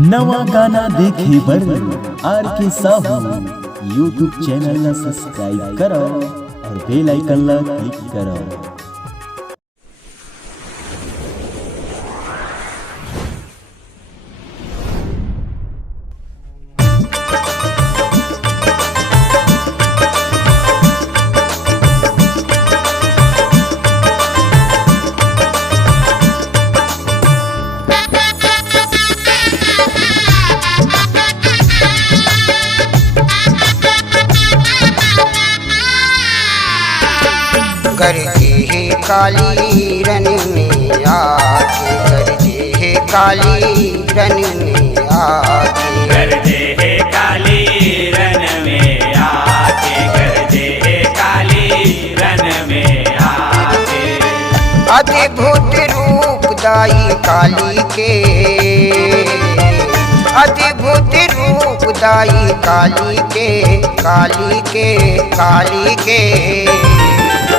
नवा गाना देखे बर आर के साहू यूट्यूब चैनल ला सब्सक्राइब करो और बेल आइकन ला क्लिक करो। गरजे है काली रन में आके, गरजे है काली रन में आके, गरजे है काली रन में आके, गरजे है काली रन में आके। अद्भुत रूप दाई काली के, अद्भुत रूप दाई काली के, काली के, काली के।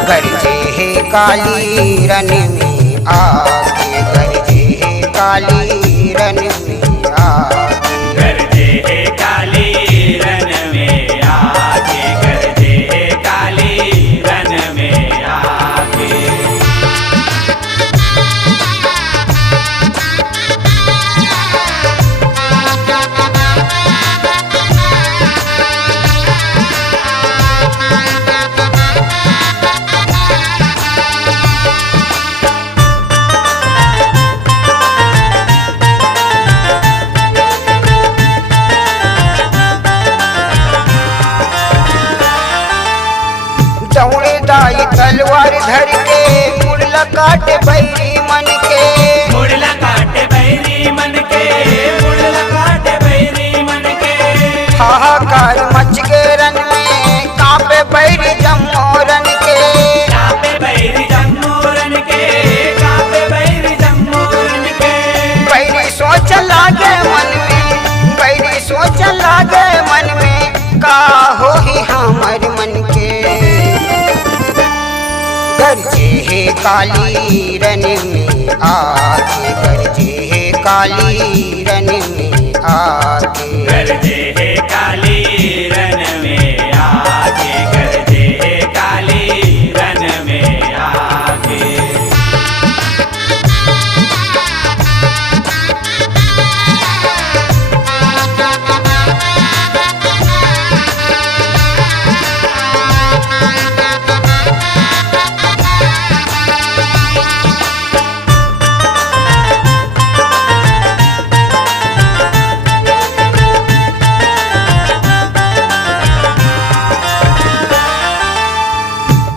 गरजे है काली रन में आके, गरजे है काली रन में आके, गरजे है काली रन में आके, गरजे है काली रन में आके। दौड़े दाई तलवार धर के, मुड़ला काटे बैरी मन के, मुड़ला काटे बैरी मन के, मुड़ला काटे बैरी मन के। हाहाकार मच के रन में, कांपे बैरी जम्मोरन के, कांपे बैरी जम्मोरन के, कांपे बैरी जम्मोरन के। बैरी सोच लागे मन में, बैरी सोच लागे मन में, का हो ही हमर मन के। गरजे है काली रन में आके, गरजे है काली रन में आके, गरजे है काली रन में आके, गरजे है काली रन में आके।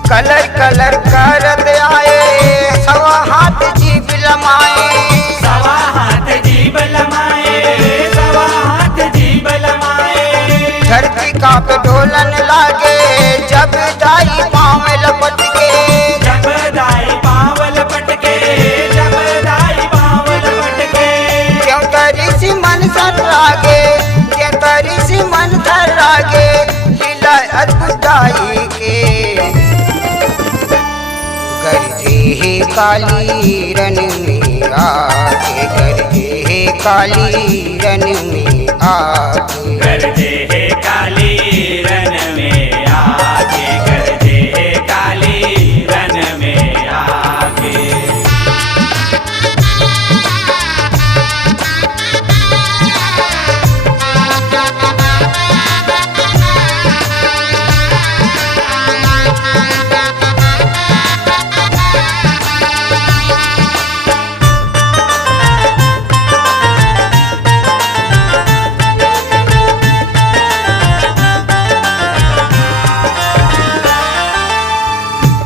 कलर कलर करत आए, सवा हाथ जीव लमाए, सवा हाथ जीव लमाए, सवा हाथ जीव लमाए। धरती कांप डोलन लागे, जब दाई पाँव लपट के, जब दाई पाँव लपट के, जब दाई पाँव लपट के। क्यों तरी सी मन सर लागे, क्यों तरी सी मन सर लागे, लीला अद्भुत दाई के। गरजे है काली रन में आके, गरजे है काली रन में आके, गरजे है काली रन में आके, गरजे है काली रन में आके।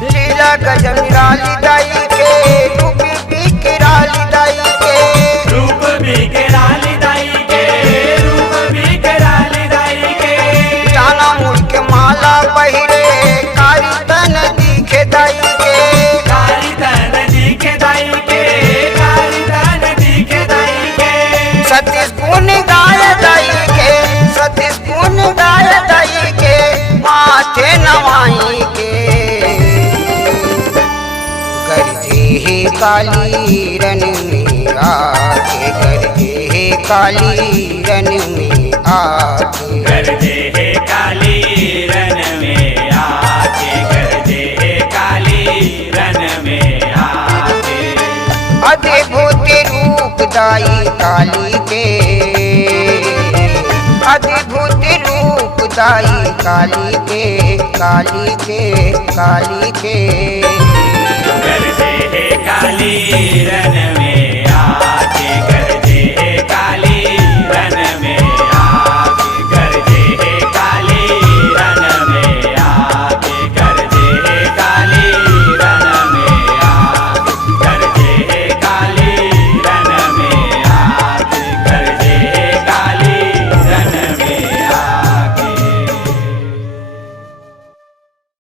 लीला गजब निराली दाई के, रूप बिकराली दाई के, रूप बिकराली दाई के, रूप बिकराली दाई के। जाना मुड़ के माला पहिरे, कारी तन दिखे दाई के, कारी तन दिखे दाई के, कारी तन दिखे दाई के। सतीश गुण गाय दाई के, सतीश गुण गाय दाई के, माथे नवाई के। गरजे है काली रन में आके, गरजे है काली रन में आके गरजे है काली रन में आके, गरजे है काली रन में आके। अद्भुत रूपदाई काली के, अद्भुत रूपदाई काली के, काली के, काली के। गरजे है काली